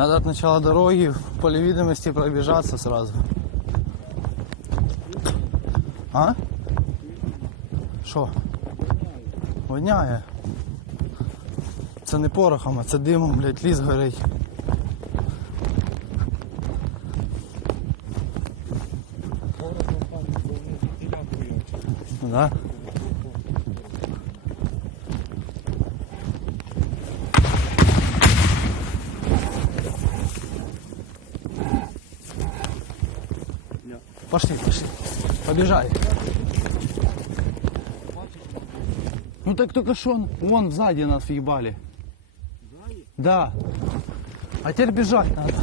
Надо от начала дороги в поле видимости пробежаться сразу. А? Що? Воняє. Це не порохом, а це димом, блядь, ліс горить. Да? Пошли, пошли. Побежали. Ну так только что, вон сзади нас въебали. Да. А теперь бежать надо.